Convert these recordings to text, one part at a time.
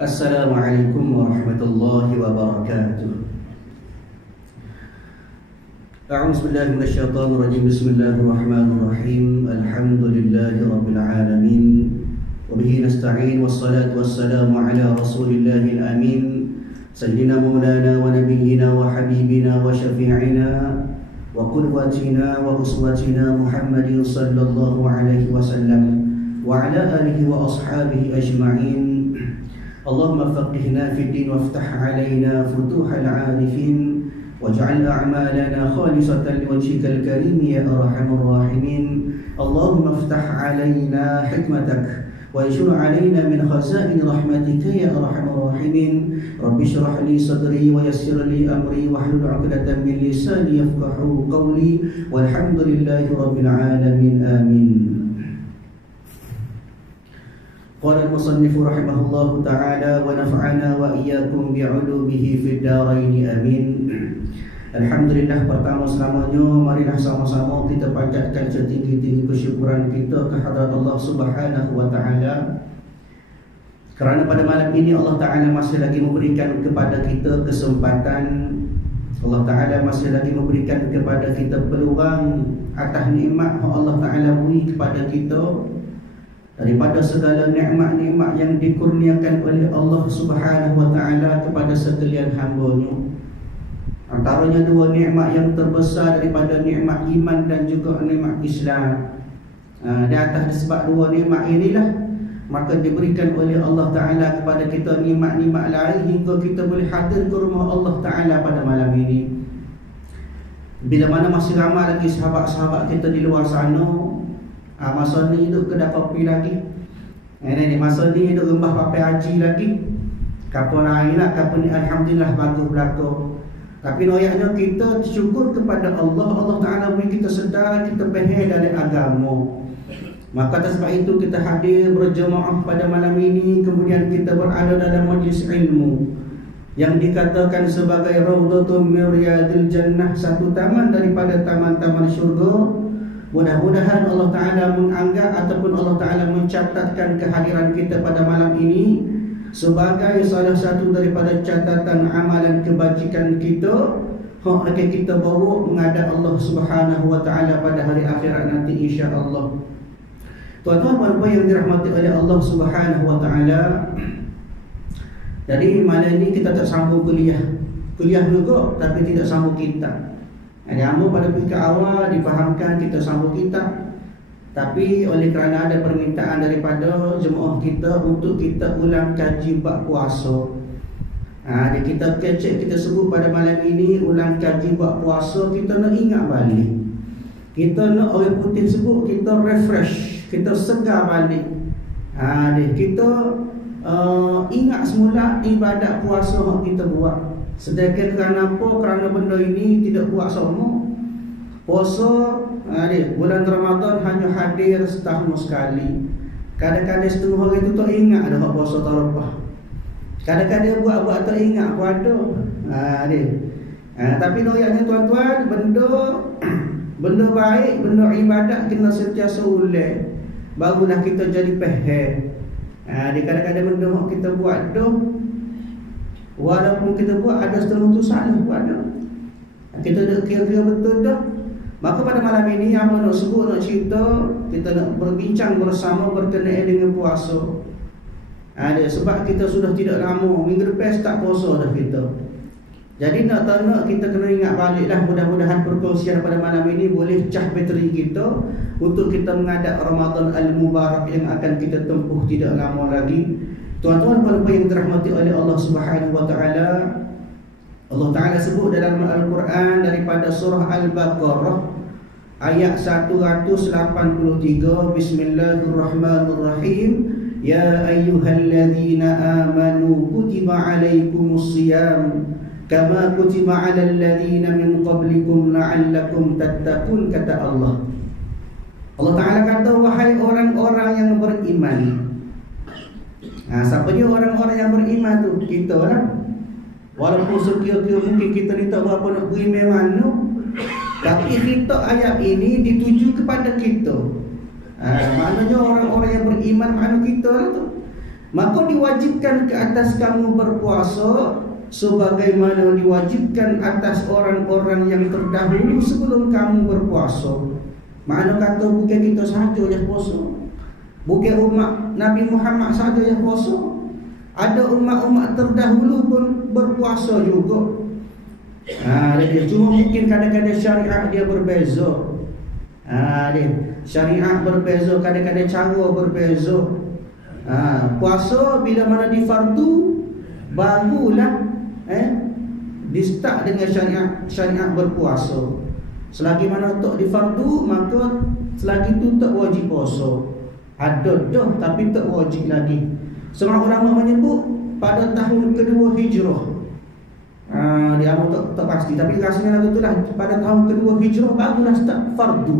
Assalamualaikum warahmatullahi wabarakatuh. A'udzu billahi minasyaitonir rajim. Bismillahirrahmanirrahim. Alhamdulillahi rabbil alamin. Wa bihi nasta'in wassalatu wassalamu ala rasulillahil amin. Sayyidina maulana wa nabiyyina wa habibina wa syafi'ina wa qudwatina wa uswatina Muhammadin sallallahu alaihi wasallam wa ala alihi wa ashabihi ajma'in. Allahumma faqihna fid din waftah alaina futuhal 'arifin waj'al a'malana khalisatan liwajhikal karim ya arhamar rahimin. Allahumma iftah alaina hikmatak wa anshur alaina min khazain rahmatika ya arhamar rahimin. Rabbi shrah li sadri wa yassir li amri wahlul 'uqdatam min lisani yafqahu qawli walhamdulillahi rabbil alamin. Amin. Qala al-musannif rahimahullahu ta'ala wa nafa'ana wa iyyakum bi'ulumihi fid dharain amin. Alhamdulillah, pertama selamanya marilah sama-sama kita panjatkan setinggi-tinggi kesyukuran kita kehadrat Allah Subhanahu wa taala. Kerana pada malam ini Allah Taala masih lagi memberikan kepada kita kesempatan, Allah Taala masih lagi memberikan kepada kita peluang atas nikmat yang Allah Taala beri kepada kita. Daripada segala nikmat-nikmat yang dikurniakan oleh Allah Subhanahu wa taala kepada sekalian hamba-Nya. Antaranya dua nikmat yang terbesar daripada nikmat iman dan juga nikmat Islam. Di atas disebab dua nikmat inilah maka diberikan oleh Allah Taala kepada kita nikmat-nikmat lain hingga kita boleh hadir ke rumah Allah Taala pada malam ini. Bila mana masih ramai lagi sahabat-sahabat kita di luar sana, masa ni duduk kedai kopi lagi, masa ni duduk rembah papai haji lagi. Kapal lain lah, kapal ni alhamdulillah bagus belakang. Tapi noyaknya kita syukur kepada Allah. Allah Ta'ala beri kita sedar, kita faham dari agama. Maka atas sebab itu kita hadir berjemaah pada malam ini. Kemudian kita berada dalam majlis ilmu yang dikatakan sebagai Raudhatun min Riyadil Jannah, satu taman daripada taman-taman syurga. Mudah-mudahan Allah Ta'ala menganggap ataupun Allah Ta'ala mencatatkan kehadiran kita pada malam ini sebagai salah satu daripada catatan amalan kebajikan kita yang akan kita bawa menghadap Allah Subhanahu wa Ta'ala pada hari akhirat nanti insya-Allah. Tuan-tuan yang dirahmati oleh Allah Subhanahu wa Ta'ala, jadi malam ini kita tak sambung kuliah juga tapi tidak sambung kitab. Yang pada pihak awal difahamkan kita sambung kitab, tapi oleh kerana ada permintaan daripada jemaah kita untuk kita ulang kaji bab puasa. Jadi kita kecek kita sebut pada malam ini ulang kaji bab puasa, kita nak ingat balik. Kita nak orang putih sebut kita refresh, kita segar balik. Kita ingat semula ibadat puasa yang kita buat. Sedangkan kerana apa? Kerana benda ini tidak buat semua. Puasa bulan Ramadan hanya hadir setahun sekali. Kadang-kadang setengah hari itu tak ingat dah puasa tarafah. Kadang-kadang buat tak ingat pun ada. Tapi noyaknya tuan-tuan, benda baik, benda ibadat kena sentiasa ulang. Barulah kita jadi faham. Kadang-kadang benda yang kita buat dah, walaupun kita buat ada setengah tu salah pun ada. Kita nak kira-kira betul dah. Maka pada malam ini apa nak sebut, nak cerita, kita nak berbincang bersama berkenaan dengan puasa. Sebab kita sudah tidak lama, minggu depan start puasa dah kita. Jadi nak tak nak kita kena ingat baliklah. Mudah-mudahan perkongsian pada malam ini boleh cah bateri kita untuk kita menghadap Ramadan Al-Mubarak yang akan kita tempuh tidak lama lagi. Tuan-tuan yang dirahmati oleh Allah Subhanahu wa Ta'ala, Allah Ta'ala sebut dalam Al-Quran daripada surah Al-Baqarah ayat 183, Bismillahirrahmanirrahim. Ya ayyuhalladzina amanu kutiba alaikumus siyam kama kutiba alal ladzina min qablikum la'allakum tattaqun, kata Allah. Allah Ta'ala kata, wahai orang-orang yang beriman. Siapa dia orang-orang yang beriman tu? Kita lah. Walaupun sekira-kira mungkin kita ni tak berapa nak beriman mana, tapi kita ayat ini dituju kepada kita. Maknanya orang-orang yang beriman, makna kita lah tu. maka diwajibkan ke atas kamu berpuasa sebagaimana diwajibkan atas orang-orang yang terdahulu sebelum kamu berpuasa. Makna kata bukan kita sahaja yang puasa, bukan umat Nabi Muhammad sahaja yang puasa. Ada umat-umat terdahulu pun berpuasa juga. Cuma mungkin kadang-kadang syariat dia berbeza. Dia syariat berbeza, kadang-kadang cara berbeza. Puasa bila mana di fardu barulah di start dengan syariat berpuasa. Selagi mana tak di fardu, maka selagi tu tak wajib puasa. Ada dah tapi tak wajib lagi. Semua ulama menyebut pada tahun kedua hijrah. Dia tak pasti, tapi rasanya lagu tu lah pada tahun kedua hijrah barulah start fardu.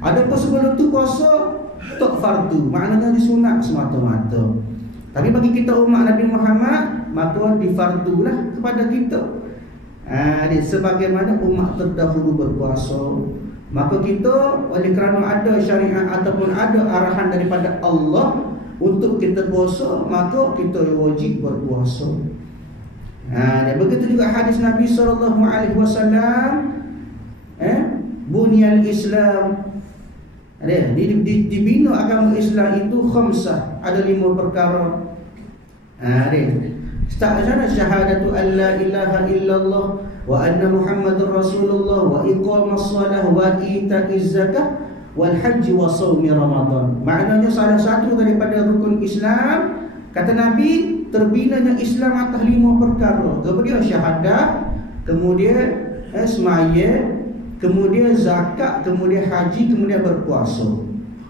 Ada pun sebelum tu puasa tak fardu, maknanya disunat semata-mata. Tapi bagi kita umat Nabi Muhammad, maka difardulah kepada kita. Sebagaimana umat terdahulu berpuasa, maka kita oleh kerana ada syariat ataupun ada arahan daripada Allah untuk kita puasa, maka kita wajib berpuasa. Dan begitu juga hadis Nabi SAW, bunyal Islam, dibina agama Islam itu khamsah, ada 5 perkara. Start syahadatu an la ilaha illallah wa anna Muhammadar Rasulullah wa iqamas salah wa ita'iz zakah wal haji wa shaumi Ramadan. Maknanya salah satu daripada rukun Islam, kata Nabi, terbinanya Islam atas 5 perkara. Kemudian syahadah, kemudian semaya, kemudian zakat, kemudian haji, kemudian berpuasa.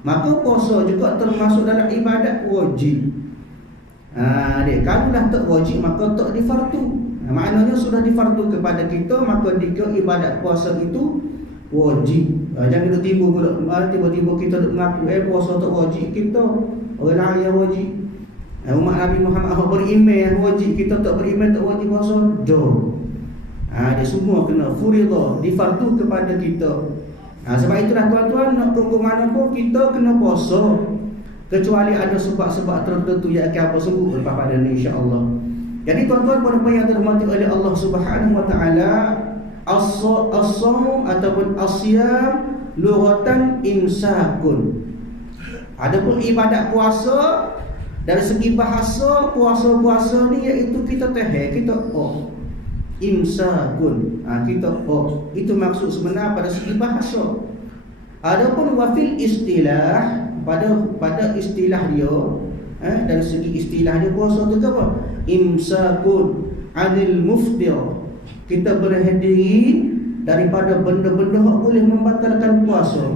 Maka puasa juga termasuk dalam ibadat wajib. Kalau dah tak wajib, maka tak difardu. Maknanya sudah difardu kepada kita, maka jika ibadat puasa itu wajib. Jangan tiba-tiba kita mengaku puasa tak wajib kita. Orang lain yang wajib. Umat Nabi Muhammad beriman yang wajib, kita tak beriman tak wajib puasa. Dia semua kena furidah, difardu kepada kita. Sebab itulah tuan-tuan, nak ke mana pun kita kena puasa, kecuali ada sebab-sebab tertentu yang akan apa sebut lepas pada ni, insya-Allah. Jadi tuan-tuan puan-puan yang dirahmati oleh Allah Subhanahu wa taala, as-shaum ataupun as-siyam lughatan imsakun. Adapun ibadat puasa dari segi bahasa, puasa-puasa ni iaitu kita tahan, kita imsakun. Kita itu maksud sebenar pada segi bahasa. Adapun wafil istilah, pada istilah dia, dari segi istilah dia puasa tu apa? Imsakun anil muftir. Kita berhenti diri daripada benda-benda yang boleh membatalkan puasa.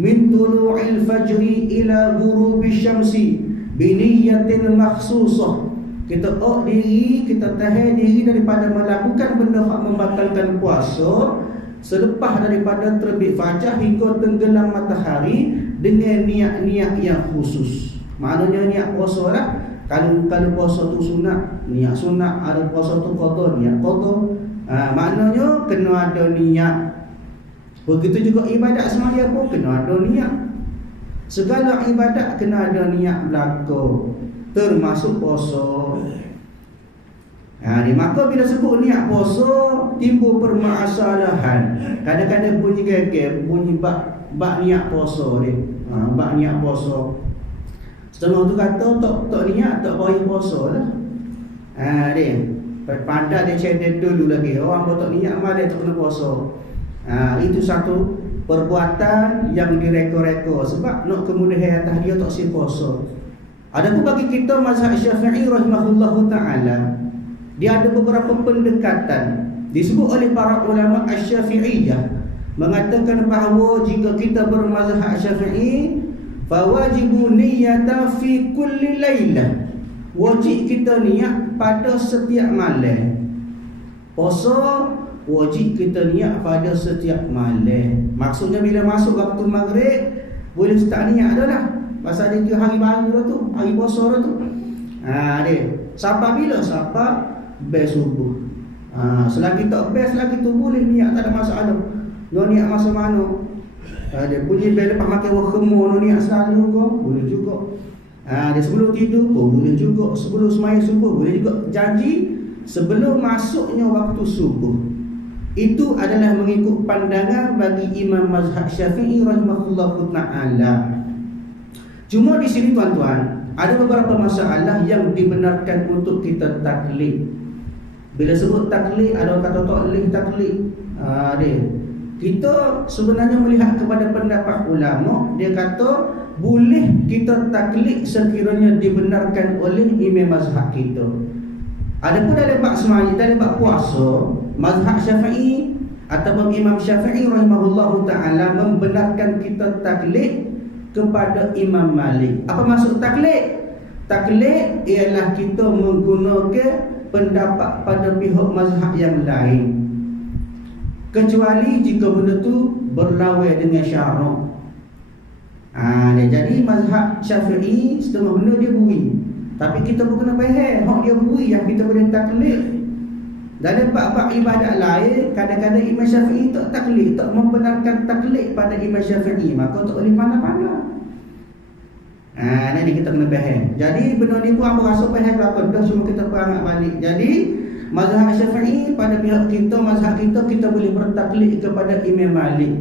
Min tulu'il fajri ila ghurubi syamsi biniyatin makhsusah. Kita diri, kita tahan diri daripada melakukan benda yang membatalkan puasa selepas daripada terbit fajar hingga tenggelam matahari dengan niat-niat yang khusus. Maknanya niat puasa lah. Kalau puasa tu sunat, niat sunat. Ada puasa tu qada, niat qada. Maknanya kena ada niat. Begitu juga ibadat semaya pun kena ada niat. Segala ibadat kena ada niat belaka, termasuk puasa. Maka bila sebut niat puasa, timbul permasalahan. Kadang-kadang bunyi geger, bunyi bak niat puasa dia. Bak niat puasa. Setengah tu kata tak niat, tak boleh puasa lah. Dia padat dia cedek dulu lagi. Orang tak niat mah dia tak kena puasa. Itu satu perbuatan yang direka-reka sebab nak kemudahan atas dia tak sih puasa. Adapun bagi kita mazhab Syafi'i rahimahullahu taala, dia ada beberapa pendekatan disebut oleh para ulama Asy-Syafi'iyah, mengatakan bahawa jika kita bermazhab Syafi'i, fawajibu niyyata fi kulli lailah. Wajib kita niat pada setiap malam. Puasa wajib kita niat pada setiap malam. Maksudnya bila masuk waktu maghrib boleh start niat dah lah. Pasal dia hari baru dah tu, hari puasa dah tu. Dia sampai bila? Sampai best subuh. Selagi tak best lagi tu boleh niat, tak ada masalah. Lo niat masa mana? Dia bunyi bila lepas makan wakemu lo niat selalu ke? Boleh juga. Dia sebelum tidur pun boleh juga, sebelum sembahyang subuh boleh juga. Jadi sebelum masuknya waktu subuh, itu adalah mengikut pandangan bagi Imam Mazhab Syafi'i rahimahullahu ta'ala. Cuma di sini tuan-tuan, ada beberapa masalah yang dibenarkan untuk kita taklid. Bila sebut taklid, ada kata taklid, kita sebenarnya melihat kepada pendapat ulama. Dia kata boleh kita taklid sekiranya dibenarkan oleh imam mazhab kita. Adapun dalam bab sembahyang, dalam bab puasa, mazhab Syafi'i ataupun Imam Syafi'i rahimahullahu ta'ala membenarkan kita taklid kepada Imam Malik. Apa maksud taklid? Taklid ialah kita menggunakan pendapat pada pihak mazhab yang lain, kecuali jika benda tu berlawan dengan syarak. Jadi mazhab Syafi'i setengah benda dia bui, tapi kita pun kena faham hak dia bui yang kita boleh taklid. Dalam bab-bab ibadat lain, kadang-kadang Imam Syafi'i tak taklid, tak membenarkan taklid pada Imam Syafi'i, maka tak boleh mana-mana. Ini kita kena faham. Jadi benda ni pun apa rasa faham berapa dah, cuma kita perangat balik. Jadi mazhab Syafi'i pada pihak kita, mazhab kita boleh bertaklid kepada Imam Malik.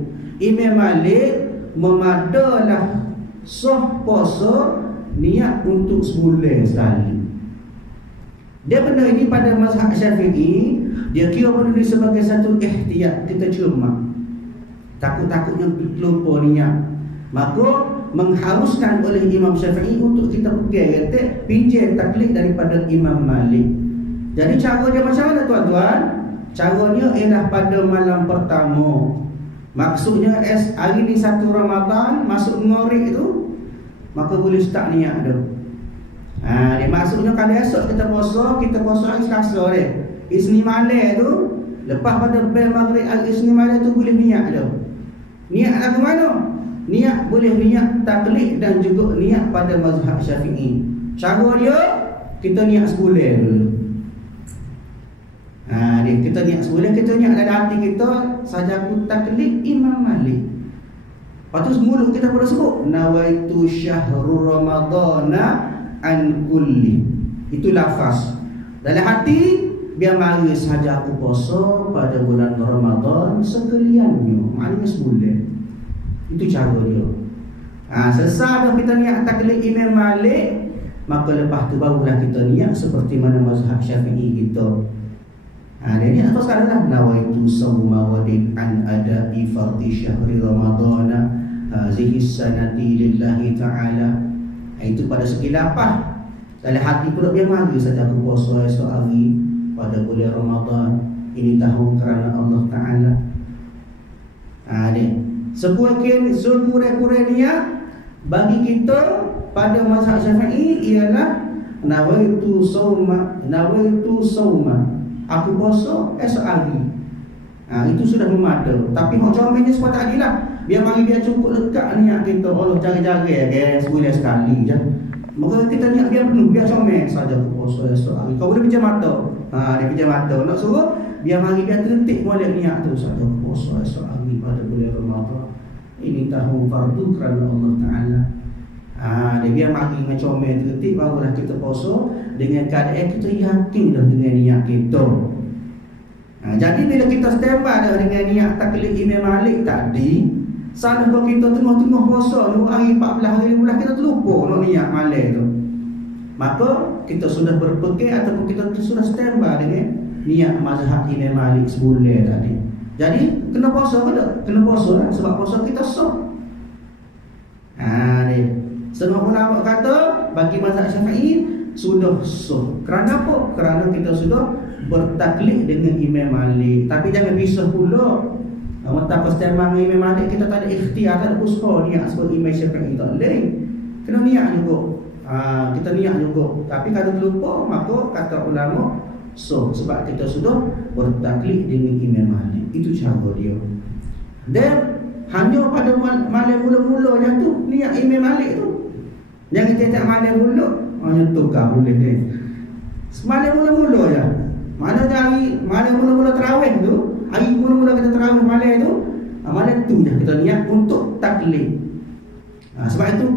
Imam Malik memadalah sah puasa niat untuk sebulan sekali. Dia benda ini pada mazhab Syafi'i, dia kira benda ini sebagai satu ihtiyat, kita cermat, takut-takutnya lupa niat. Maka mengharuskan oleh Imam Syafi'i untuk kita pegang kata pinjam taklid daripada Imam Malik. Jadi cara dia macam mana tuan-tuan? Caranya ialah pada malam pertama. Maksudnya hari ni 1 Ramadan masuk ngorek tu, maka boleh start niat tu. Dia maksudnya kalau esok kita puasa hari Selasa dia. Isnin malam tu, lepas pada bel maghrib hari Isnin malam tu boleh niat tu. Niat lagu mana? Niat boleh niat taklid dan juga niat pada mazhab Syafi'i. Cara dia, kita niat sebulan dulu. Kita niat sebulan, kita niat dalam hati kita, saja aku taklid Imam Malik. Lepas tu mulut kita pada sebut nawaitu syahrul ramadana an kulli. Itu lafaz. Dalam hati, biar mari saja aku puasa pada bulan Ramadan sekaliannya, maknanya sebulan. Itu cara dia. Selesai dah kita niat taklid Imam Malik, maka lepas tu barulah kita niat seperti mana mazhab Syafi'i kita. Dia niat terus katalah nawaitu sawma wadin an ada'i fardhi syahri ramadana hazihi sanati lillahi ta'ala. Itu pada segi lapah. Dalam hati pula biar mari saja aku puasa esok hari pada bulan Ramadan ini tahun kerana Allah Ta'ala. Sekurang-kurang niat bagi kita pada mazhab Syafi'i ialah nawaitu sawma, aku puasa esok hari. Itu sudah memadai. Tapi hak comel ni sepatutnya adilah. Biar mari biar cukup lekat niat kita. Allah jaga-jaga sebulan sekali je. Maka kita niat biar penuh, biar comel saja aku puasa esok hari. Kau boleh pejam mata. Dia pejam mata. Nak suruh biar mari biar tertik molek niat tu saja aku puasa esok hari pada bulan Ramadan. Ini tahun fardu kerana Allah Ta'ala. Dia biar mari dengan comel tertik, barulah kita puasa dengan keadaan kita yakin dah dengan niat kita. Jadi bila kita standby dah dengan niat taklid Imam Malik tadi, salah kalau kita tengah-tengah puasa tu hari 14 hari 15 kita terlupa nak niat malam tu, maka kita sudah berpegang ataupun kita sudah standby dengan niat mazhab Imam Malik sebulan tadi. Jadi kena puasa ke tak? Kena puasa lah, sebab puasa kita sah. Setengah ulama kata bagi mazhab Syafi'i sudah sah. Kerana apa? Kerana kita sudah bertaklid dengan Imam Malik. Tapi jangan pisah pula. Mata persembahan Imam Malik kita tak ada ikhtiar, tak ada usaha niat seperti Imam Syafi'i tak boleh. Kena niat juga. Kita niat juga. Tapi kalau terlupa, maka kata ulama so, sebab kita sudah bertaklid dengan Imam Malik. Itu cara dia. Dan hanya pada malam mula-mula je tu niat Imam Malik tu. Jangan tiap-tiap malam mula hanya tukar boleh dia. Malam mula-mula je. Mana hari malam mula-mula tarawih tu, hari mula-mula kita tarawih malam tu, malam tu je kita niat untuk taklid. Sebab itu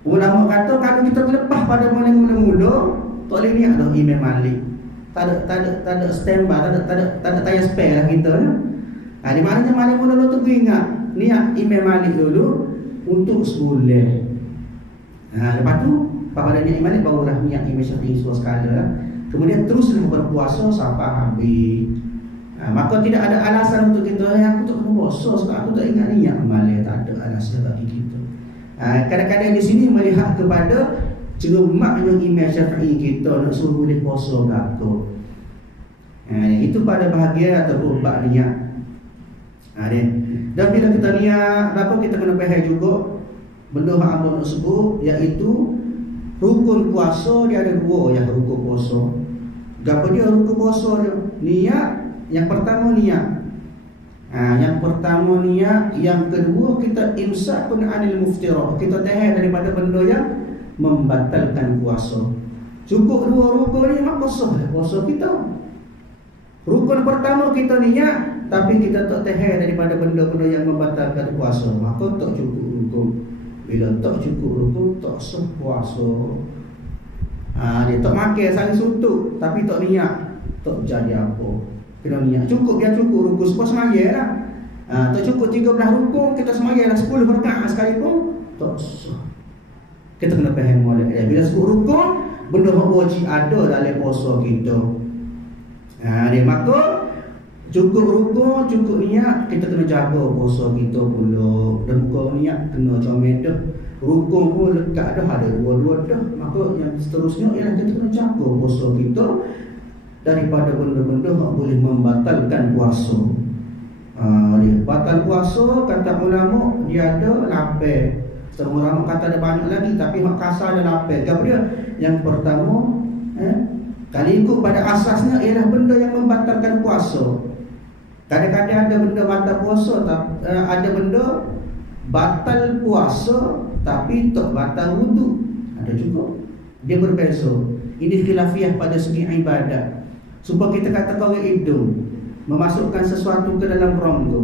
Ulama kata kalau kita terlepas pada mula-mula tak boleh niat dah Imam Malik. Tak ada standby, tak ada tayar spare lah kita ni. Di maknanya mula-mula tu ingat niat Imam Malik dulu untuk sebulan. Lepas tu pada niat Imam Malik barulah niat Imam Syafi'i sekala lah. Kemudian teruslah berpuasa sampai habis. Maka tidak ada alasan untuk kita aku tak kena puasa sebab aku tak ingat niat Malik. Tak ada alasan bagi kita. Kadang-kadang di sini melihat kepada ceremaknya Imam Syafi'i kita nak suruh boleh puasa belakang. Itu pada bahagian ataupun bab niat. Dan bila kita niat, apa kita kena faham juga benda yang Allah nak sebut, iaitu rukun puasa dia ada dua yang rukun puasa. Apa dia rukun puasa dia? Niat. Yang pertama niat. Yang pertama niat, yang kedua kita imsakun anil muftirah. Kita tahan daripada benda yang membatalkan puasa. Cukup dua rukun ni maka sah puasa kita. Rukun pertama kita niat, tapi kita tak tahan daripada benda-benda yang membatalkan puasa, maka tak cukup rukun. Bila tak cukup rukun, tak sah puasa. Dia tak makan sari suntuk tapi tak niat, tak jadi apa. Kena niat. Cukup dia cukup rukun sebab semaya lah. Tak cukup 13 rukun, kita semaya lah 10 rakaat sekalipun, tak sah. Kita kena faham molek dia. Bila sebut rukun, benda yang wajib ada dalam puasa kita. Maka cukup rukun, cukup niat, kita kena jaga puasa kita pula. Dan bukan niat kena comel dah. Rukun pun lekat dah, ada dua-dua dah. Maka yang seterusnya ialah kita kena jaga puasa kita daripada benda-benda yang boleh membatalkan puasa. Batal puasa, kata ulama, dia ada lapar. Setengah ulama kata ada banyak lagi, tapi hak kasar ada lapar. Apa dia? Yang pertama, kalau ikut pada asasnya ialah benda yang membatalkan puasa. Kadang-kadang ada benda batal puasa, ada benda batal puasa tapi tak batal wuduk. Ada juga. Dia berbeza. Ini khilafiyah pada segi ibadat. Supaya kita kata orang hidung memasukkan sesuatu ke dalam rongga.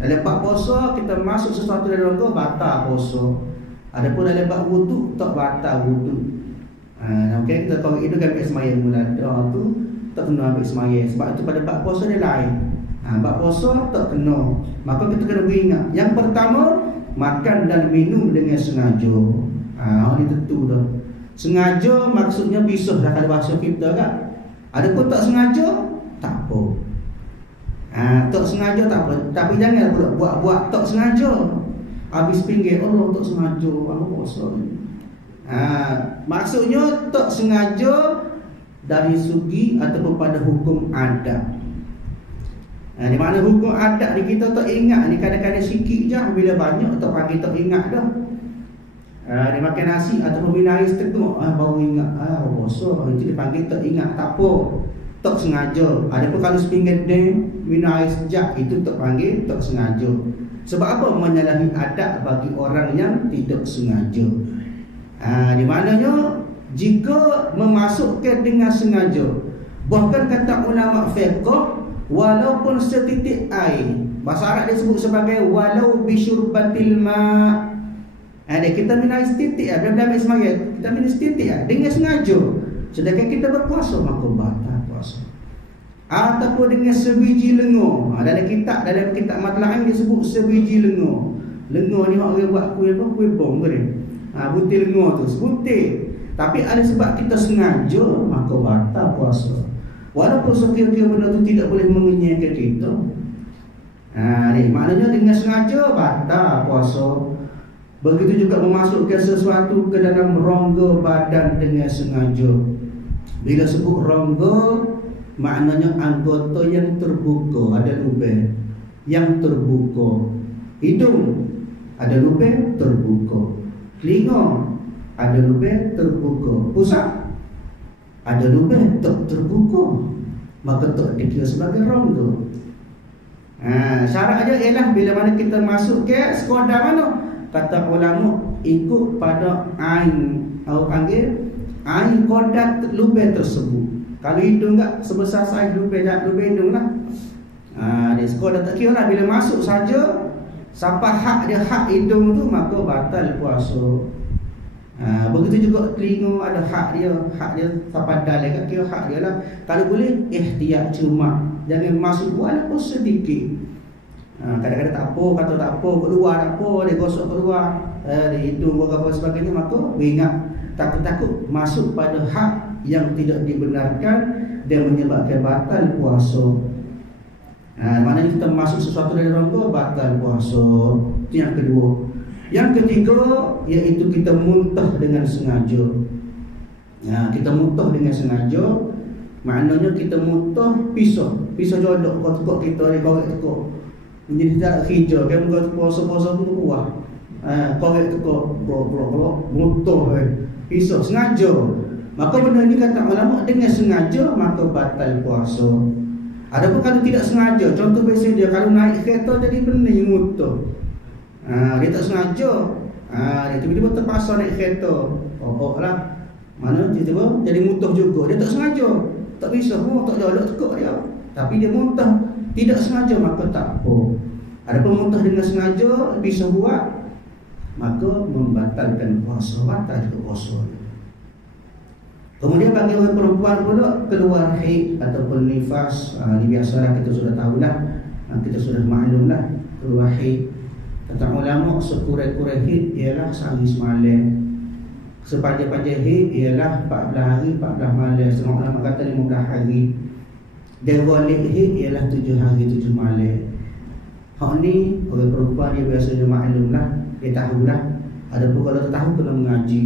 Dalam bab puasa kita masuk sesuatu dalam rongga, batal puasa. Adapun dalam bab wuduk tak batal wuduk. Okey, kita tahu itu kan ambil sembahyang bulan tu tak kena ambil sembahyang sebab itu pada bab puasa dia lain. Bab puasa tak kena. Maka kita kena ingat. Yang pertama, makan dan minum dengan sengaja. Ini tentu dah. Sengaja maksudnya pisah dah kalau bahasa kita kan. Adapun tak sengaja tak apa. Tak sengaja tak apa. Tapi jangan pula buat-buat tak sengaja. Habis pinggir Allah tak sengaja apa puasa ni. Maksudnya tak sengaja dari segi ataupun pada hukum adat. Di mana hukum adat ni kita tak ingat ni, kadang-kadang sikit je, bila banyak tak pagi tak ingat dah. Dia makan nasi ataupun minum air setengah baru ingat puasa, itu dipanggil tak ingat. Tak apa, tak sengaja. Adapun kalau sepinggan dia minum air sejak, itu tak panggil tak sengaja. Sebab apa? Menyalahi adat bagi orang yang tidak sengaja. Di mananya jika memasukkan dengan sengaja, bahkan kata ulama fiqh, walaupun setitik air, bahasa Arab dia sebut sebagai walau bisyurbatil ma'. Kita minum air setitik bila ambil sembahyang, kita minum setitik dengan sengaja, sedangkan kita berpuasa, maka batal puasa. Ataupun dengan sebiji lenga. Dalam kitab matlain dia sebut sebiji lenga. Lenga ni orang buat kuih apa? Kuih bom ke dia? Butir lenga tu, sebutir. Tapi ada sebab kita sengaja, maka batal puasa. Walaupun sekiranya benda tu tidak boleh mengenyangkan kita. Maknanya dengan sengaja batal puasa. Begitu juga memasukkan sesuatu ke dalam rongga badan dengan sengaja. Bila sebut rongga, maknanya anggota yang terbuka, ada lubang yang terbuka. Hidung ada lubang terbuka. Telinga ada lubang terbuka. Pusat ada lubang tak terbuka, maka tak dikira sebagai rongga. Syarat aja ialah bila mana kita masuk ke sekadar mana, kata ulama ikut pada ain, atau panggil ain kodrat lubang tersebut. Kalau hidung tak sebesar saiz lubang hidung lah. Dia sekadar tak kira lah. Bila masuk saja sampai hak dia hak hidung tu, maka batal puasa. Begitu juga telinga ada hak dia tapadal kan kira hak dia lah. Kalau boleh ihtiyat cuma jangan masuk walaupun sedikit. Kadang-kadang tak apa, kata tak apa, keluar tak apa, dia gosok keluar, dia hidung apa sebagainya, maka ingat takut-takut masuk pada hak yang tidak dibenarkan dan menyebabkan batal puasa. Maknanya kita masuk sesuatu dari rongga batal puasa. Itu yang kedua. Yang ketiga iaitu kita muntah dengan sengaja. Kita muntah dengan sengaja, maknanya kita muntah pisau jodok kau tekuk kita ni korek tekuk. Menjadi tak hijau kan kau puasa-puasa pun kuah. Korek tekuk blok muntah pisau sengaja. Maka benda ni kata ulama dengan sengaja maka batal puasa. Adapun kalau tidak sengaja, contoh biasa dia kalau naik kereta jadi pening muntah. Dia tak sengaja, dia tiba-tiba terpaksa naik kereta, pokok lah. Mana tiba-tiba jadi muntah juga. Dia tak sengaja, tak bisa pun, tak jolok tekuk dia. Tapi dia muntah, tidak sengaja maka tak apa. Adapun muntah dengan sengaja, bisa buat, maka membatalkan puasa, batal juga puasa. Kemudian bagi orang perempuan pula keluar haid ataupun nifas, ini biasalah kita sudah tahulah, kita sudah maklumlah keluar haid. Kata ulama sekurang-kurang haid ialah sehari semalam. Sepanjang-panjang haid ialah 14 hari 14 malam. Setengah ulama kata 15 hari. Dan walik haid ialah 7 hari 7 malam. Hak ni orang perempuan dia biasanya maklumlah, dia tahulah. Adapun kalau tak tahu kena mengaji.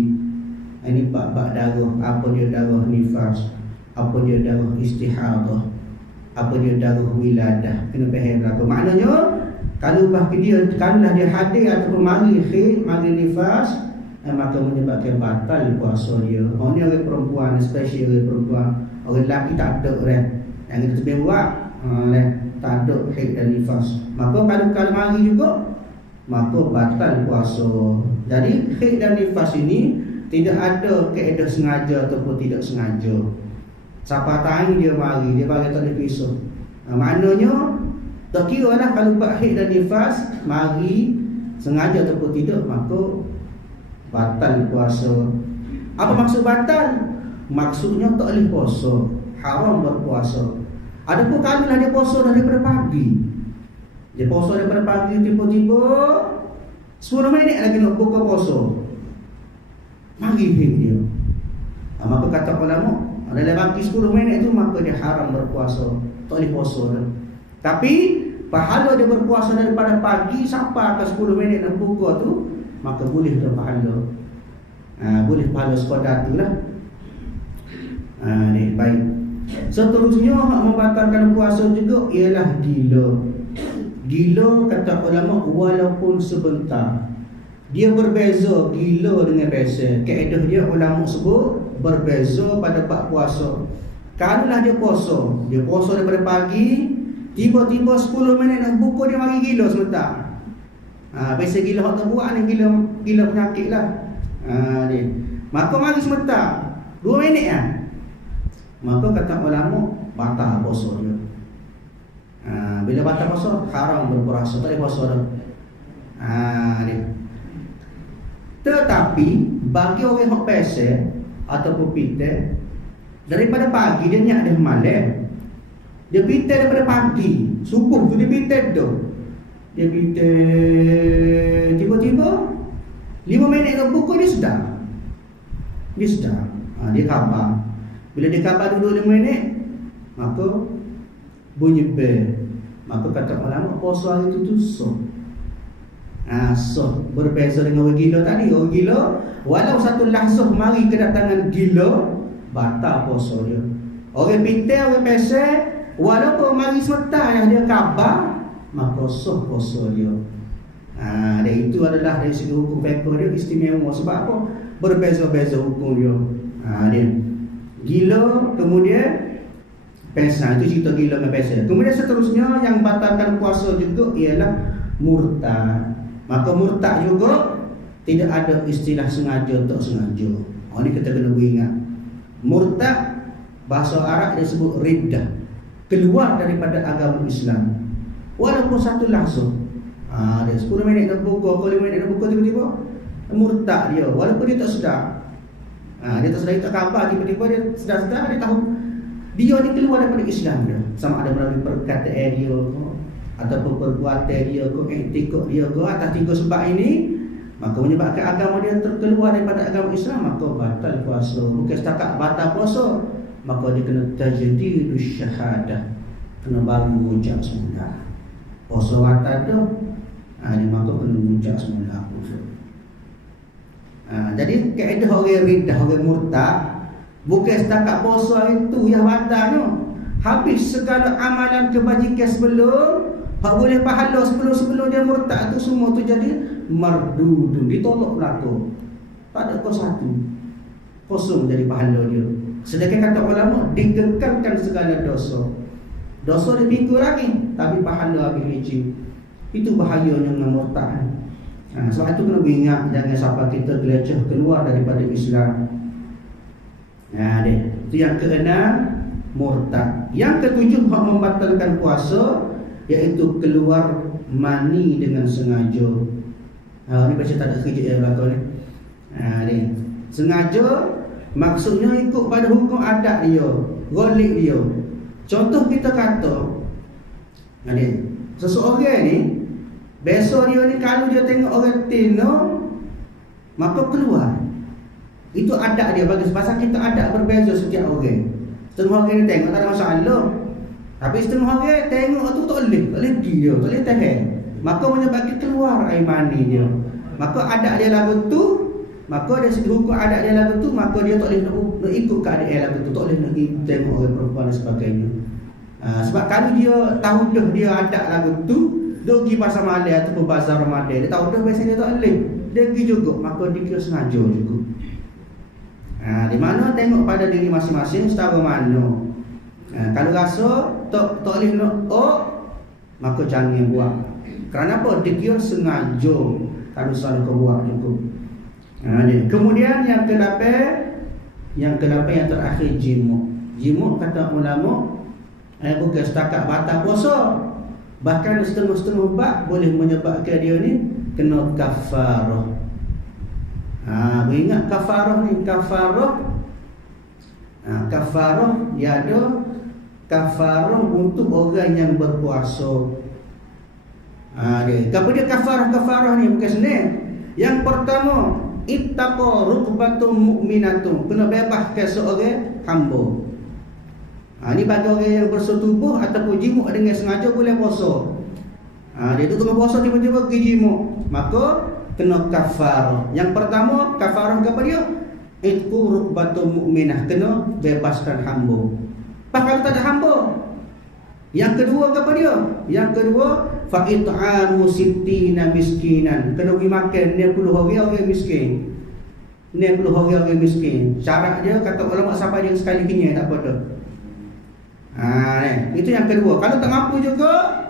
Ini bab-bab darah, apa dia darah nifas, apa dia darah istihadah, apa dia darah wiladah, kena faham lah. Maknanya kalau dia hadir ataupun mari haid, mari nifas, maka menyebabkan batal puasa dia. Ni orang perempuan, especially orang perempuan. Orang lelaki tak ada dah. Yang kita sebut buat, tak ada haid dan nifas. Maka kalau mari juga, maka batal puasa. Jadi haid dan nifas ini tidak ada kaedah sengaja ataupun tidak sengaja. Siapa tahu dia mari tak boleh pisau. Maknanya tak kira lah kalau buat haid dan nifas mari sengaja ataupun tidak, maka batal puasa. Apa maksud batal? Maksudnya tak boleh puasa, haram berpuasa. Adapun kalau dia puasa daripada pagi, dia puasa daripada pagi, tiba-tiba 10 minit lagi nak buka puasa, mari haid dia. Maka kata ulama dalam pagi 10 minit itu maka dia haram berpuasa, tak boleh puasa dah. Tapi pahala dia berpuasa daripada pagi sampai ke 10 minit nak buka tu, maka boleh dah pahala. Boleh pahala sekadar tu lah. Ni baik. Seterusnya hak membatalkan puasa juga ialah gila. Gila kata ulama walaupun sebentar. Dia berbeza gila dengan biasa. Kaedah dia ulama sebut berbeza pada bab puasa. Kalaulah dia puasa daripada pagi, tiba-tiba 10 minit nak buka dia mari gila sebentar. Biasa gila hak tak buat ni gila penyakit lah. Dia. Maka mari sebentar 2 minit kan. Maka kata ulama batal puasa dia. Bila batal puasa haram berpuasa, tak boleh puasa dah. Dia. Tetapi bagi orang yang biasa ataupun pita daripada pagi dia niat dah malam. Dia pita daripada pagi, subuh tu dia pita tu. Dia pita tiba-tiba 5 minit nak buka dia sedar. Dia khabar. Bila dia khabar dulu 5 minit, maka bunyi bel. Maka kata ulama puasa hari itu sah. So berbeza dengan orang gila tadi. Orang gila walau satu lahzah mari kedatangan gila, batal puasa dia. Orang pintar, orang biasa, walaupun mari sebentar yang dia khabar, maka sah puasa dia. Dan itu adalah dari segi hukum fiqh dia istimewa. Sebab apa? Berbeza-beza hukum dia. Dia gila, kemudian pesa. Itu cerita gila dengan pesa. Kemudian seterusnya yang batalkan puasa juga ialah murtad. Maka murtad juga tidak ada istilah sengaja tak sengaja. Ini kita kena ingat. Murtad bahasa Arab dia sebut riddah, keluar daripada agama Islam. Walaupun satu lahzah. Dia 10 minit nak buka, 5 minit nak buka, tiba-tiba murtad dia walaupun dia tak sedar. Dia tak sedar, dia tak khabar, tiba-tiba dia sedar-sedar, dia tahu dia ni keluar daripada Islam dia, sama ada melalui perkataan dia ataupun perbuatan dia etikot dia atas 3 sebab ini, maka menyebabkan agama dia terkeluar daripada agama Islam, maka batal puasa. Bukan setakat batal puasa, maka dia kena tajdidus syahadah, kena baru ucap semula. Puasa batal tu, dia maka kena ucap semula. Jadi kaedah orang riddah, orang murtad, bukan setakat puasa itu yang batal tu. Habis segala amalan kebajikan sebelum, hak boleh pahala sebelum dia murtad tu, semua tu jadi mardudun, ditolak belaka. Tak ada satu kosong dari pahala dia. Sedangkan kata ulama, dikekalkan segala dosa. Dosa dia pikul lagi, tapi pahala habis licin. Itu bahayanya dengan murtad. Sebab itu kena ingat, jangan sampai kita geleceh keluar daripada Islam. Itu yang keenam, murtad. Yang ketujuh, hak membatalkan puasa, iaitu keluar mani dengan sengaja. Ni baca tak ada kerja yang belakang ni. Sengaja maksudnya ikut pada hukum adat dia, golik dia. Contoh kita kata, seseorang ni, besok dia ni kalau dia tengok orang tino, maka keluar. Itu adat dia, bagi pasal kita adat berbeza setiap orang. Setengah orang ni tengok tak ada masalah, tapi setengah orang tengok tu tak boleh dia, tak boleh tahan, maka menyebabkan keluar air mani dia. Maka adat dia lagu tu, maka dari segi hukum adat dia lagu tu, maka dia tak boleh nak ikut keadaan lagu tu, tak boleh nak tengok orang perempuan dan sebagainya. Sebab kalau dia tahu dia adat lagu tu, dia pergi pasar malam ataupun bazar Ramadan, dia tahu biasanya dia tak boleh, dia pergi juga, maka dia kira sengaja juga. Di mana tengok pada diri masing-masing setara mana. Kalau rasa tak boleh nak maka jangan buat. Kerana apa? Dia kira sengaja kalau selalu kau buat itu. Kemudian yang ke-8, yang terakhir, jimuk. Jimuk kata ulama bukan setakat batal puasa, bahkan setengah-setengah bab boleh menyebabkan dia ni kena kafarah. Ingat kafarah ni, kafarah dia ada kafarah untuk orang yang berpuasa. Kemudian kafarah ni bukan senang. Yang pertama, ittaqa rukbatun mu'minatun, kena bebaskan seorang hamba. Ni bagi orang yang bersetubuh ataupun jimuk dengan sengaja boleh puasa. Dia tu tengah puasa tiba-tiba pergi jimuk, maka kena kafarah. Yang pertama, kafarah kepada dia, itqu rukbatun mu'minah, kena bebaskan hamba. Kalau tak ada hamba. Yang kedua kepada dia, yang kedua, fa it'amu sittina miskinan, kena bagi makan 60 orang miskin. 60 orang miskin. Syarat dia kata ulama sampai dia sekali kenyang tak apa dah. Itu yang kedua. Kalau tak mampu juga,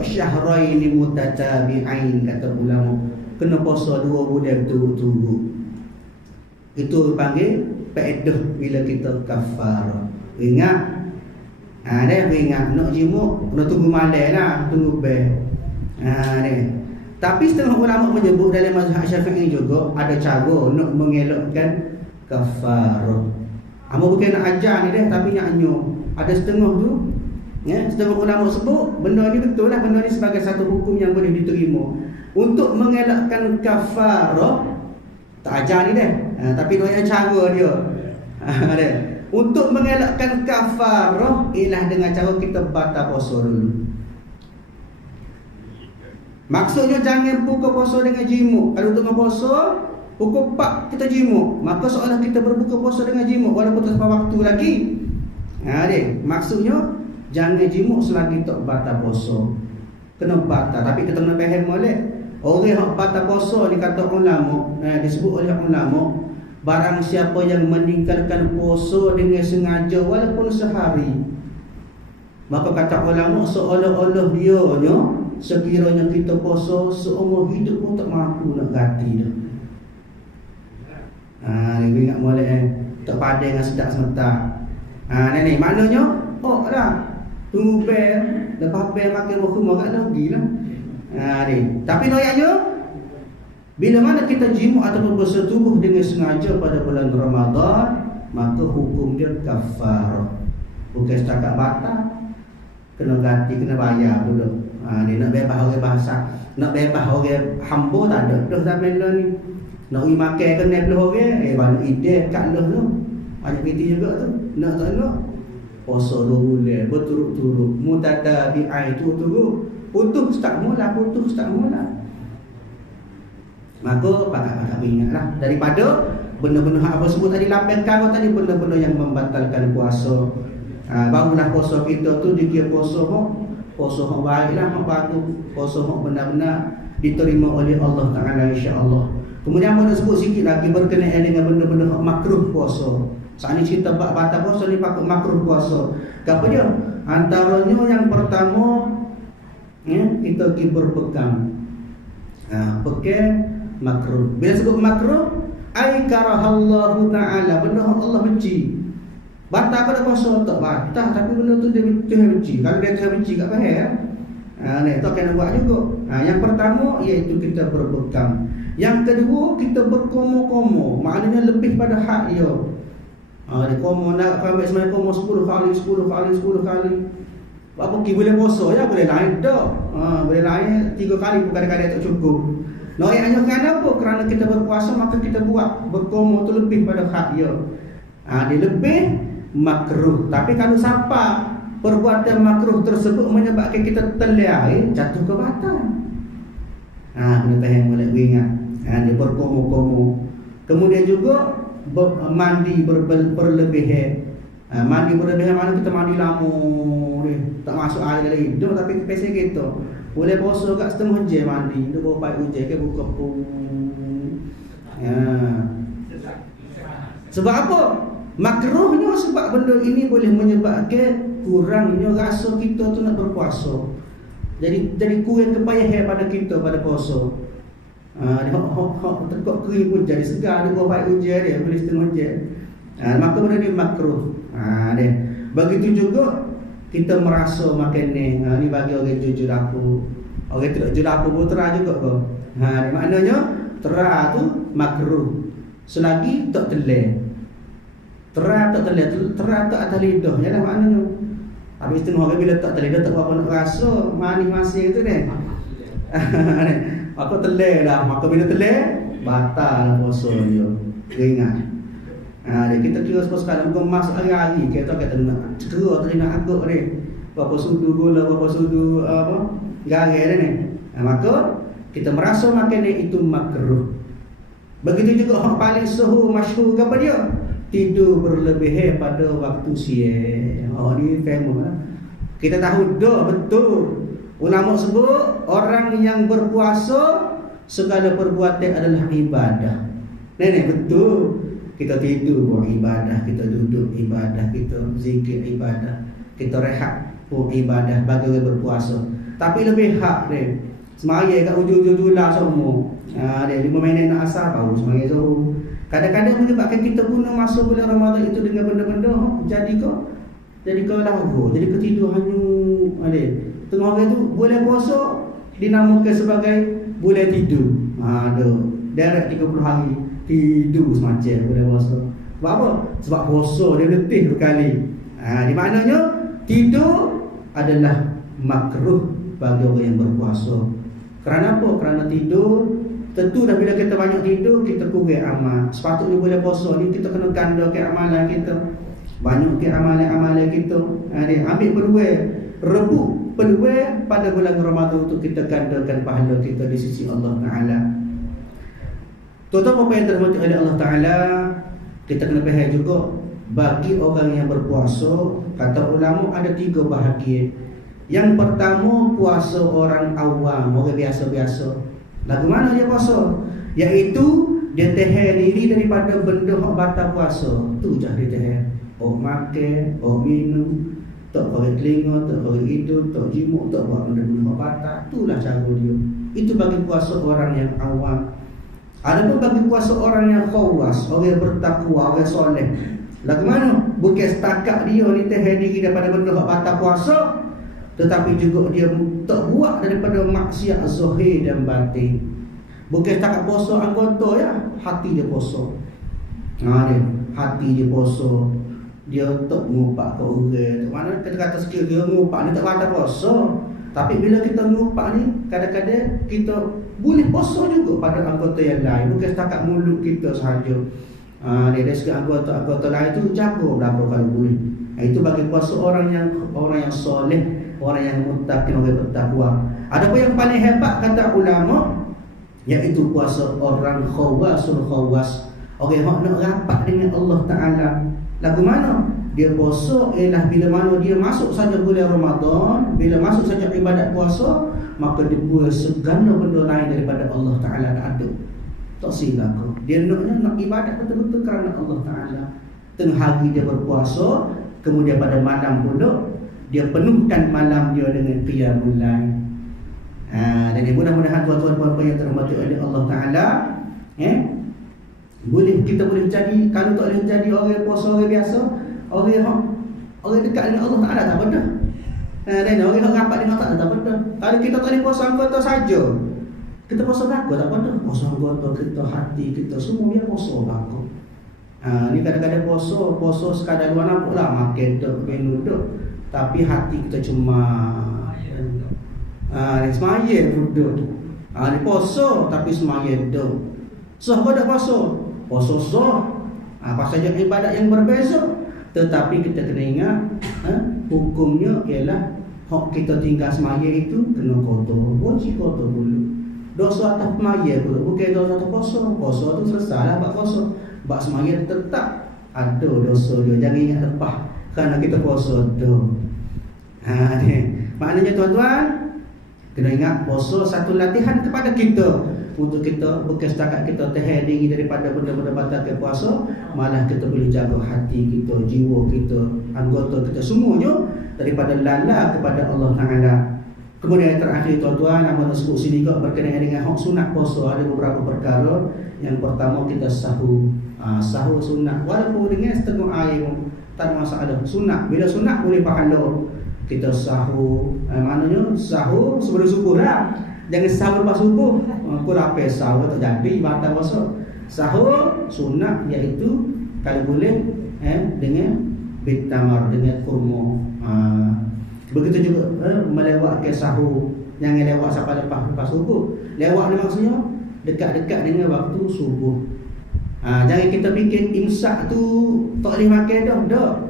syahraini mutatabi'ain, kata ulama, kena puasa 2 bulan berturut-turut. Itu panggil faedah bila kita kafarah. Ingat, dia ingat nak jimuk kena tunggu malam lah, tunggu bel. Tapi setengah ulama menyebut dalam mazhab Syafi'i juga ada cara nak mengelakkan kafarah. Bukan nak ajar ni dah, tapi nak anyur. Ada setengah tu, setengah ulama sebut benda ni betul lah, benda ni sebagai satu hukum yang boleh diterima. Untuk mengelakkan kafarah, tak ajar ni dah, tapi banyak cara dia. Untuk mengelakkan kafarah ialah dengan cara kita batal puasa dulu. Maksudnya jangan buka puasa dengan jimuk. Kalau tengah puasa pukul 4 kita jimuk, maka seolah kita berbuka puasa dengan jimuk walaupun tak sampai waktu lagi. Maksudnya jangan jimuk selagi tak batal puasa. Kena batal, tapi kita kena faham molek. Orang yang batal puasa ni kata ulama, disebut oleh ulama, barang siapa yang meninggalkan puasa dengan sengaja walaupun sehari, maka kata ulama seolah-olah dia sekiranya kita puasa seumur hidup pun tak mampu nak ganti dah. Ni ingat molek tak padan dengan sedap sementar. Ni maknanya tunggu bel, lepas bel makan rumah kat lagi lah. Tapi noyaknya Bila mana kita jimu ataupun bersetubuh dengan sengaja pada bulan Ramadan, maka hukum dia kafarah. Bukan setakat batal, kena ganti, kena bayar dulu. Dia nak bebas orang bahasa, nak bebas orang hamba tak ada dah sampai lah ni. Nak pergi makan kena belah orang, baru ide kat lah tu. Banyak piti juga tu. Nak tak nak puasa 2 bulan berturut-turut, mutatabi'ai turut-turut, putus tak mula. Maka pakak-pakak ingatlah daripada benda-benda apa sebut tadi, 8 perkara tadi, benda-benda yang membatalkan puasa. Barulah puasa kita tu dikira puasa hak baiklah, hak bagus, puasa hak benar-benar diterima oleh Allah Ta'ala, insya-Allah. Kemudian mana sebut sikit lagi berkenaan dengan benda-benda hak makruh puasa. Saat ni cerita batal puasa ni pakai makruh puasa. Apa dia? Antaranya yang pertama, kita pergi berpegang. Pegang makruh. Bila sebut makruh, ai karahallahu ta'ala, benda Allah benci. Batal pada puasa tak batal, tapi benda tu dia benci. Kalau dia benci kat bahaya, ni tu kena buat juga. Yang pertama iaitu kita berpegang. Yang kedua kita berkomo-komo, maknanya lebih pada hak dia. Dia komo nak ambil semai komo 10 kali. Apa boleh puasa ya, boleh lain tak. Boleh lain 3 kali pun kadang-kadang tak cukup. Nah, hanya kerana apa? Kerana kita berpuasa maka kita buat berkomo tu lebih pada hak dia. Dia lebih makruh. Tapi kalau siapa perbuatan makruh tersebut menyebabkan kita terlihai, jatuh ke batal. Kena tahan boleh ingat. Dia berkomo-komo. Kemudian juga mandi berlebihan. Mandi berlebihan mana kita mandi lama ni, tak masuk air dari hidup tapi kepesek kita. Boleh puasa kat setengah jam mandi, dia bawa pakai hujan ke buka pun. Sebab apa? Makruhnya sebab benda ini boleh menyebabkan kurangnya rasa kita tu nak berpuasa. Jadi kurang kepayahan pada kita pada puasa. Tekuk kering pun jadi segar, dia bawa pakai hujan dia boleh setengah jam. Maka benda ni makruh. Begitu juga kita merasa makan ni bagi orang jujur dapur. Orang tidak jujur dapur pun terah juga ke. Maknanya terah tu makruh selagi tak telan. Terah tak telan, terah tak atas lidah, yalah maknanya. Habis tengok orang bila tak telan, dia tak apa nak rasa manis masing tu ni. Maka telan dah, maka bila telan batal puasa dia. Ingat. Kita kira sekali bukan masuk hari-hari kita kata nak cekera tadi nak agak ni. Berapa sudu gula, berapa sudu garam ni. Maka kita merasa makan ni itu makruh. Begitu juga hak paling masyhur apa dia? Tidur berlebihan pada waktu siang. Ni famous. Kita tahu dah betul. Ulama sebut orang yang berpuasa segala perbuatan adalah ibadah. Ni betul. Kita tidur buat ibadah, kita duduk ibadah, kita zikir ibadah, kita rehat pun ibadah bagi orang berpuasa. Tapi lebih hak dia semaya kat ujung-ujung lah semua. Dia 5 minit nak asar baru semaya zuhur. Kadang-kadang menyebabkan kita guna masa bulan Ramadan itu dengan benda-benda jadi kau lagu, jadi ketidur hanyut. Tengah hari tu boleh puasa dinamakan sebagai bulan tidur. Direct 30 hari tidur semacam boleh puasa. Sebab apa? Sebab puasa dia letih berkali. Di maknanya tidur adalah makruh bagi orang yang berpuasa. Kerana apa? Kerana tidur tentu dah bila kita banyak tidur kita kurang amal. Sepatutnya boleh puasa ni kita kena gandakan amalan kita. Banyak ke amalan-amalan kita. Dia ambil peluang, rebut peluang pada bulan Ramadan untuk kita gandakan pahala kita di sisi Allah Ta'ala. Tuan-tuan apa yang dirahmati oleh Allah Ta'ala, kita kena faham juga bagi orang yang berpuasa, kata ulama ada 3 bahagian. Yang pertama puasa orang awam, orang biasa-biasa. Lagu mana dia puasa? Iaitu dia tahan diri daripada benda hak batal puasa. Tu je dia tahan. Makan, minum, tak korek telinga, tak korek hidung, tak jimuk, tak buat benda-benda hak batal. Itulah cara dia. Itu bagi puasa orang yang awam. Ada pun bagi puasa orang yang khawas, orang yang bertakwa, orang soleh. Lagu mana? Bukan setakat dia ni tahan diri daripada benda hak batal puasa, tetapi juga dia tak buat daripada maksiat zahir dan batin. Bukan setakat puasa anggota ya, hati dia puasa. Dia hati dia puasa. Dia tak ngupak ke orang. Mana kita kata skill dia ngupak ni tak kata puasa. Tapi bila kita ngupak ni, kadang-kadang kita boleh puasa juga pada anggota yang lain. Bukan setakat mulut kita sahaja. Dari segi anggota lain tu jaga berapa kali boleh. Itu bagi puasa orang yang soleh, orang yang muttaqin, orang bertakwa. Adapun yang paling hebat kata ulama, iaitu puasa orang khawasul khawas. Orang yang nak rapat dengan Allah Ta'ala. Lagu mana? Dia puasa ialah bila mana dia masuk saja bulan Ramadan, bila masuk saja ibadat puasa, maka dia buat segala benda lain daripada Allah Ta'ala tak ada. Tak silap. Dia nak ibadat betul-betul kerana Allah Ta'ala. Tengah hari dia berpuasa, kemudian pada malam pula dia penuhkan malam dia dengan qiyamul lail. Jadi mudah-mudahan tuan-tuan puan-puan yang dirahmati oleh Allah Ta'ala, kita boleh jadi, kalau tak boleh jadi orang puasa orang biasa, orang dekat dengan Allah Ta'ala tak benda. Dan orang yang rapat dengan Allah tak benda. Kalau kita tak boleh puasa anggota saja, kita puasa belaka tak benda. Puasa anggota kita, hati kita, semua biar puasa belaka. Ni kadang-kadang puasa sekadar luar nampak lah, makan duk, minum duk, tapi hati kita cuma semaya duduk. Ni puasa tapi semaya duduk. Sah kau tak puasa? Puasa sah. Pasal je ibadat yang berbeza. Tetapi kita kena ingat, hukumnya ialah hak kita tinggal semaya itu kena kotor. Wajib kotor dulu. Dosa atas semaya pula, bukan dosa atas puasa. Puasa tu selesai lah buat puasa. Buat semaya tetap ada dosa dia. Jangan ingat lepas kerana kita puasa tu. Maknanya tuan-tuan, kena ingat puasa satu latihan kepada kita untuk kita bukan setakat kita tahan diri daripada benda-benda batal ke puasa, malah kita boleh jaga hati kita, jiwa kita, anggota kita semuanya daripada lala kepada Allah Ta'ala. Kemudian yang terakhir tuan-tuan, nama sebut sini juga berkenaan dengan hak sunat puasa. Ada beberapa perkara. Yang pertama kita sahur. Sahur sunat walaupun dengan setengah air tak ada masalah. Sunat, bila sunat boleh pahala. Kita sahur, maknanya sahur sebelum subuh lah. Jangan sahur lepas subuh. Aku lapar sahur tak jadi batal puasa. Sahur sunat iaitu kalau boleh dengan bitamar, dengan kurma. Begitu juga melewatkan sahur. Jangan lewat sampai lepas subuh. Lewat ni maksudnya dekat-dekat dengan waktu subuh. Jangan kita fikir imsak tu tak boleh makan dah.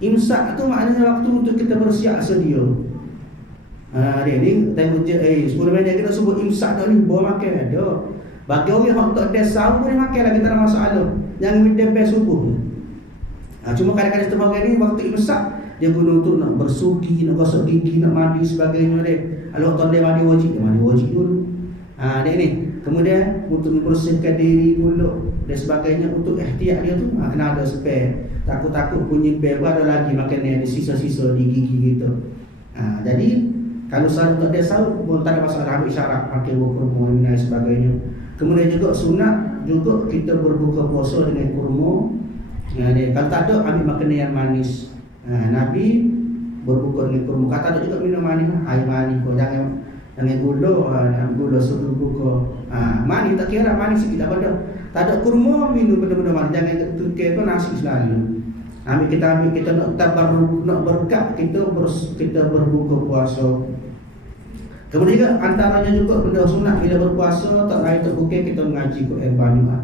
Imsak tu maknanya waktu untuk kita bersiap sedia. Dia ni time je 10 minit kita sebut imsak tak ni boleh makan dah. Bagi orang yang tak ada sahur boleh makan lagi tak ada masalah. Jangan minta lepas subuh. Cuma kadang-kadang setengah orang ni waktu imsak dia guna untuk nak bersugi, nak gosok gigi, nak mandi sebagainya dia. Kalau tak ada mandi wajib dulu. Dia ni. Kemudian untuk membersihkan diri pula dan sebagainya, untuk ihtiyat dia tu kena ada spare. Takut-takut bunyi bel ada lagi makanan yang sisa-sisa di gigi kita. Jadi kalau sahur tak ada sahur pun tak ada masalah, ambil syarat makan kurma dan sebagainya. Kemudian juga sunat juga kita berbuka puasa dengan kurma. Kalau tak ada ambil makanan yang manis. Nabi berbuka dengan kurma. Kata ada juga minum manis, air manis. Jangan gula sebelum buka. Manis tak kira, manis sikit tak ada. Tak ada kurma, minum benda-benda manis. Jangan tukar tu nasi selalu. Kita nak tabarruk, nak berkat, kita berbuka puasa. Kemudian juga antaranya juga benda sunat bila berpuasa, tak lain tak bukan kita mengaji Quran banyak.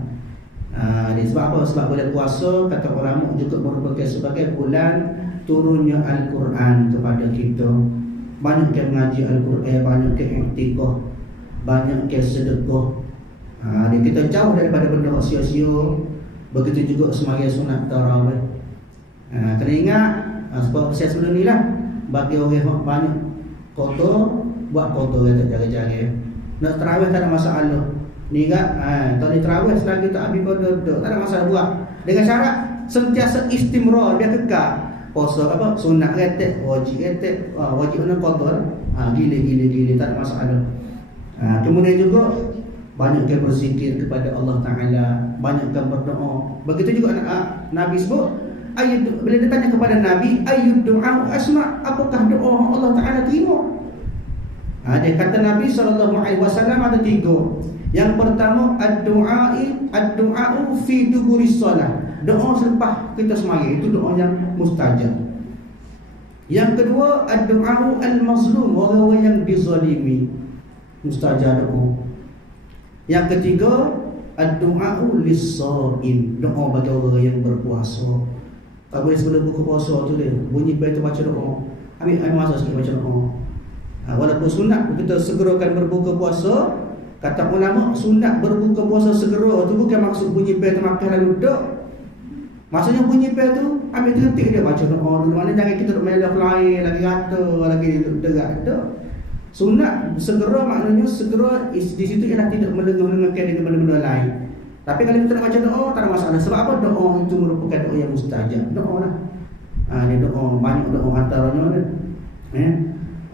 Sebab apa? Sebab bulan puasa kata ulama juga merupakan sebagai bulan turunnya Al-Quran kepada kita. Banyak yang mengaji Al-Quran, banyak yang i'tikaf, banyak yang sedekah. Kita jauh daripada benda sia-sia. Begitu juga sembahyang sunat tarawih. Kena ingat sebab saya sebelum ni lah, bagi orang yang banyak kotor, buat kotor dia tak jaga-jaga. Nak tarawih tak ada masalah. Ni kan tak boleh tarawih selagi tak habis kotor, tak ada masalah buat. Dengan syarat sentiasa istimrar, biar kekal. Puasa apa? Sunat retek, wajib retek, wajib nak kotor. Gila tak ada masalah. Kemudian juga banyak yang berzikir kepada Allah Ta'ala, banyak yang berdoa. Begitu juga Nabi sebut, bila ditanya kepada Nabi, ayyud du'a asma', apakah doa Allah Ta'ala terima? Dia kata Nabi SAW ada 3. Yang pertama ad-du'a'u fi duburis solat, doa selepas kita sembahyang, itu doa yang mustajab. Yang kedua ad-du'a'u al-mazlum, orang yang dizalimi, mustajab doa. Yang ketiga ad-du'a'u lis-shaim, doa bagi orang yang berpuasa. Tak boleh sebelum buka puasa tu dia bunyi bel tu baca doa. Ambil masa sikit baca doa. Walaupun sunat kita segerakan berbuka puasa, kata ulama sunat berbuka puasa segera tu bukan maksud bunyi bel tu makan lalu duduk. Maksudnya bunyi bel tu ambil tertik dia baca doa dulu. Mana jangan kita duduk melaf lain lagi rata lagi duduk dekat dak. Sunat segera maknanya segera di situ ialah tidak melengah-lengahkan dengan benda-benda lain. Tapi kalau kita nak baca doa tak ada masalah. Sebab apa? Doa itu merupakan doa yang mustajab. Doa lah. Ni doa banyak doa antaranya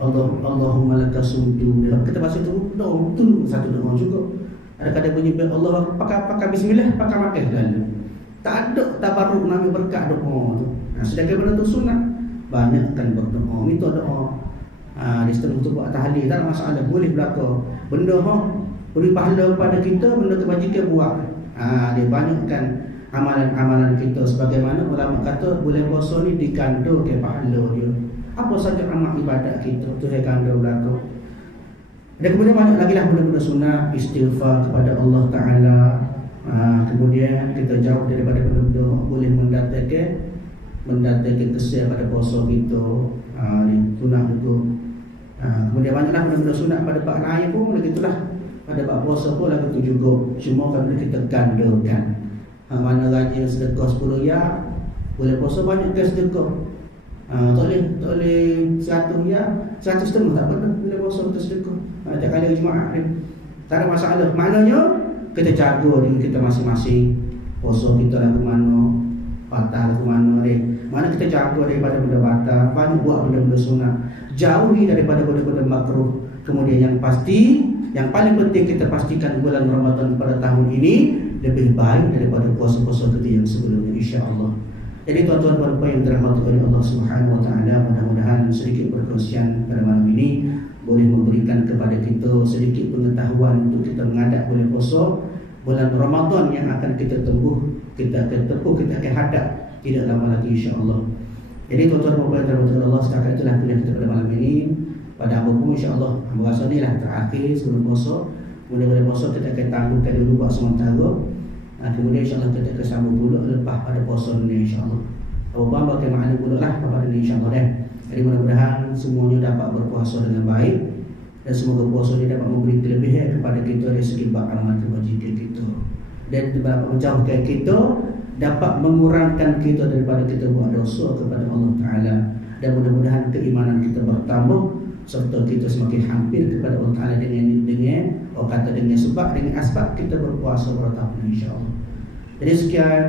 Allahumma laka sumtu. Kita baca tu doa tu satu doa juga. Ada kadang bunyi Allah pakai bismillah pakai makan lalu. Tak ada tabarruk nak ambil berkat doa tu. Sedangkan benda tu sunat, banyakkan berdoa, minta doa. Di setengah tu buat tahlil tak ada masalah, boleh berlaku. Benda beri pahala kepada kita, benda kebajikan buat. Dia banyakkan amalan-amalan kita. Sebagaimana ulama kata bulan puasa ni diganda ke pahala dia. Apa saja amal ibadat kita tu dia ganda berlaku. Dan kemudian banyak lagi lah benda-benda sunat, istighfar kepada Allah Ta'ala. Kemudian kita jauh daripada benda-benda boleh mendatangkan kesial pada puasa kita. Sunat itu. Kemudian banyaklah benda-benda sunat pada bab lain pun begitulah. Pada bab puasa pun lagu tu juga. Cuma kalau kita gandakan. Mana rajin sedekah 10 ya, boleh puasa banyak ke sedekah. Tak boleh 100 ya, 100 tak apa, boleh puasa untuk sedekah. Tak kali Jumaat ni. Tak ada masalah. Maknanya kita jaga diri kita masing-masing. Puasa kita lagu mana, batal lagu mana ni. Mana kita jaga daripada benda batal, banyak buat benda-benda sunat. Jauhi daripada benda-benda makruh. Kemudian yang pasti, yang paling penting kita pastikan bulan Ramadan pada tahun ini lebih baik daripada puasa-puasa kita yang sebelumnya, insya-Allah. Jadi tuan-tuan dan puan yang dirahmati oleh Allah Subhanahu wa taala, mudah-mudahan sedikit perkongsian pada malam ini boleh memberikan kepada kita sedikit pengetahuan untuk kita menghadap bulan puasa, bulan Ramadan yang akan kita tempuh, kita akan hadap tidak lama lagi, insya-Allah. Jadi tuan-tuan dan puan yang dirahmati oleh Allah, setakat itulah kuliah kita pada malam ini. Pada hamba pun insya-Allah, hamba rasa ni lah terakhir sebelum puasa. Mudah-mudahan puasa kita akan tangguhkan dulu buat sementara. Kemudian insya-Allah kita akan sambung pula lepas pada puasa ni, insya-Allah. Apa-apa pakai makna pula lah pada ni, insya-Allah dah. Jadi mudah-mudahan semuanya dapat berpuasa dengan baik dan semoga puasa ini dapat memberi kelebihan kepada kita dari segi bab amal kebajikan kita dan dapat menjauhkan kita, dapat mengurangkan kita daripada kita buat dosa kepada Allah Ta'ala, dan mudah-mudahan keimanan kita bertambah serta kita semakin hampir kepada Allah Ta'ala dengan asbab kita berpuasa pada tahun ini, insya-Allah. Jadi sekian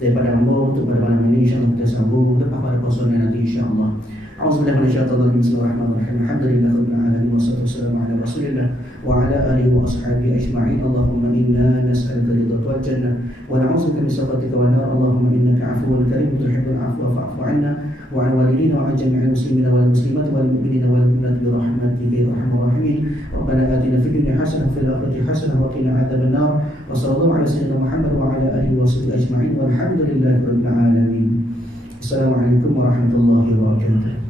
daripada hamba untuk pada malam ini, insya-Allah kita sambung lepas pada puasa nanti, insya-Allah. A'udzubillahi minasyaitonir rajim. Bismillahirrahmanirrahim. Alhamdulillahirabbil alamin wassalatu wassalamu ala rasulillah wa ala alihi wa ashabihi ajma'in. Allahumma inna nas'aluka ridhaka wal jannah wa na'udzubika min sakhatika wan nar. Allahumma innaka 'afuwwun karim tuhibbul 'afwa fa'fu 'anna wa 'an walidina wa 'an jami'il muslimina wal muslimat wal mu'minina wal mu'minat bi rahmatika ya arhamar rahimin. Rabbana atina fid dunya hasanah wa fil akhirati hasanah wa qina adzaban nar. Wa sallallahu ala sayyidina Muhammad wa ala alihi wa sahbihi ajma'in. Walhamdulillahirabbil alamin. Assalamualaikum warahmatullahi wabarakatuh.